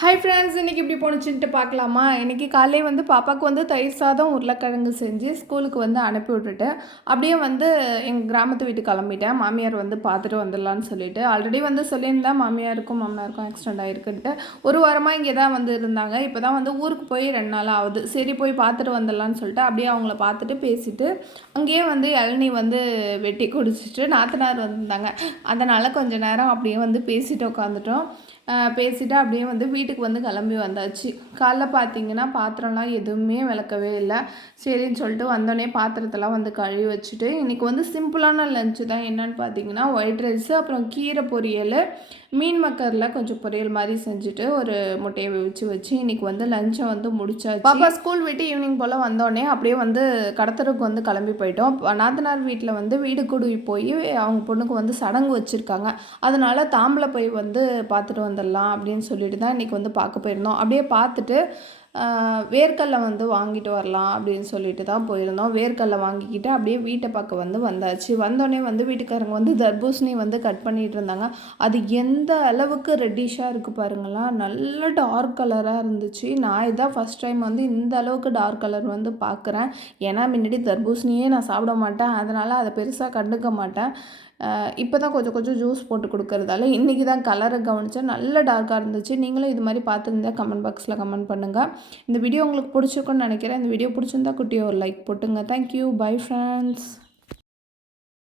Hi friends இன்றைக்கி இப்படி போணுச்சுன்ட்டு பார்க்கலாமா? இன்றைக்கி காலையில் வந்து பாப்பாவுக்கு வந்து தயிர் சாதம் உருளைக்கிழங்கு செஞ்சு ஸ்கூலுக்கு வந்து அனுப்பி விட்டுட்டு அப்படியே வந்து எங்கள் கிராமத்து வீட்டுக்கு கிளம்பிட்டேன். மாமியார் வந்து பார்த்துட்டு வந்துடலான்னு சொல்லிட்டு. ஆல்ரெடி வந்து சொல்லியிருந்தேன் மாமியாருக்கும் மாமனாருக்கும் ஆக்சிடென்ட் ஆகிருக்குன்ட்டு ஒரு வாரமாக இங்கே தான் வந்து இருந்தாங்க. இப்போ தான் வந்து ஊருக்கு போய் ரெண்டு நாள் ஆகுது. சரி போய் பார்த்துட்டு வந்துடலான்னு சொல்லிட்டு அப்படியே அவங்கள பார்த்துட்டு பேசிட்டு அங்கேயே வந்து இளநி வந்து வெட்டி குடிச்சிட்டு நாத்தனார் வந்திருந்தாங்க அதனால் கொஞ்சம் நேரம் அப்படியே வந்து பேசிட்டு உட்காந்துட்டோம். பேசிவிட்டு அப்படியே வந்து வீட்டு வீட்டுக்கு வந்து கிளம்பி வந்தாச்சு. காலைல பார்த்தீங்கன்னா பாத்திரம்லாம் எதுவுமே விளக்கவே இல்லை. சரின்னு சொல்லிட்டு வந்தோடனே பாத்திரத்தெல்லாம் வந்து கழுவி வச்சுட்டு இன்றைக்கி வந்து சிம்பிளான லஞ்சு தான். என்னென்னு பார்த்தீங்கன்னா ஒயிட் ரைஸு அப்புறம் கீரை பொரியல் மீன் மக்கரில் கொஞ்சம் பொரியல் மாதிரி செஞ்சுட்டு ஒரு முட்டையை வச்சு வச்சு இன்றைக்கி வந்து லஞ்சை வந்து முடிச்சாச்சு. பாப்பா ஸ்கூல் விட்டு ஈவினிங் போல் வந்தோடனே அப்படியே வந்து கடத்தருக்கு வந்து கிளம்பி போயிட்டோம். நாத்தனார் வீட்டில் வந்து வீடு குடுவி போய் அவங்க பொண்ணுக்கு வந்து சடங்கு வச்சுருக்காங்க. அதனால் தாம்பளை போய் வந்து பார்த்துட்டு வந்துடலாம் அப்படின்னு சொல்லிட்டு தான் இன்றைக்கி வந்து பார்க்க போயிருந்தோம். அப்படியே பார்த்துட்டு வேர்க்கடலை வந்து வாங்கிட்டு வரலாம் அப்படின்னு சொல்லிட்டு தான் போயிருந்தோம். வேர்க்கடலை வாங்கிக்கிட்டு அப்படியே வீட்டை பக்கம் வந்து வந்தாச்சு. வந்தோடனே வந்து வீட்டுக்காரங்க வந்து தர்பூசணி வந்து கட் பண்ணிகிட்டு இருந்தாங்க. அது எந்த அளவுக்கு ரெட்டிஷாக இருக்குது பாருங்களா நல்ல டார்க் கலராக இருந்துச்சு. நான் இதான் ஃபஸ்ட் டைம் வந்து இந்த அளவுக்கு டார்க் கலர் வந்து பார்க்குறேன் ஏன்னா முன்னாடி தர்பூசணியே நான் சாப்பிட மாட்டேன். அதனால் அதை பெருசாக கண்டுக்க மாட்டேன். இப்போ தான் கொஞ்சம் கொஞ்சம் ஜூஸ் போட்டு கொடுக்குறதால இன்றைக்கி தான் கலரை கவனித்தேன் நல்ல டார்க்காக இருந்துச்சு. நீங்களும் இது மாதிரி பார்த்துருந்தா கமெண்ட் பாக்ஸில் கமெண்ட் பண்ணுங்கள் இந்த வீடியோ உங்களுக்கு பிடிச்சிருக்குன்னு நினைக்கிறேன். இந்த வீடியோ பிடிச்சிருந்தா குட்டியோ ஒரு லைக் போட்டுங்க. Thank you bye friends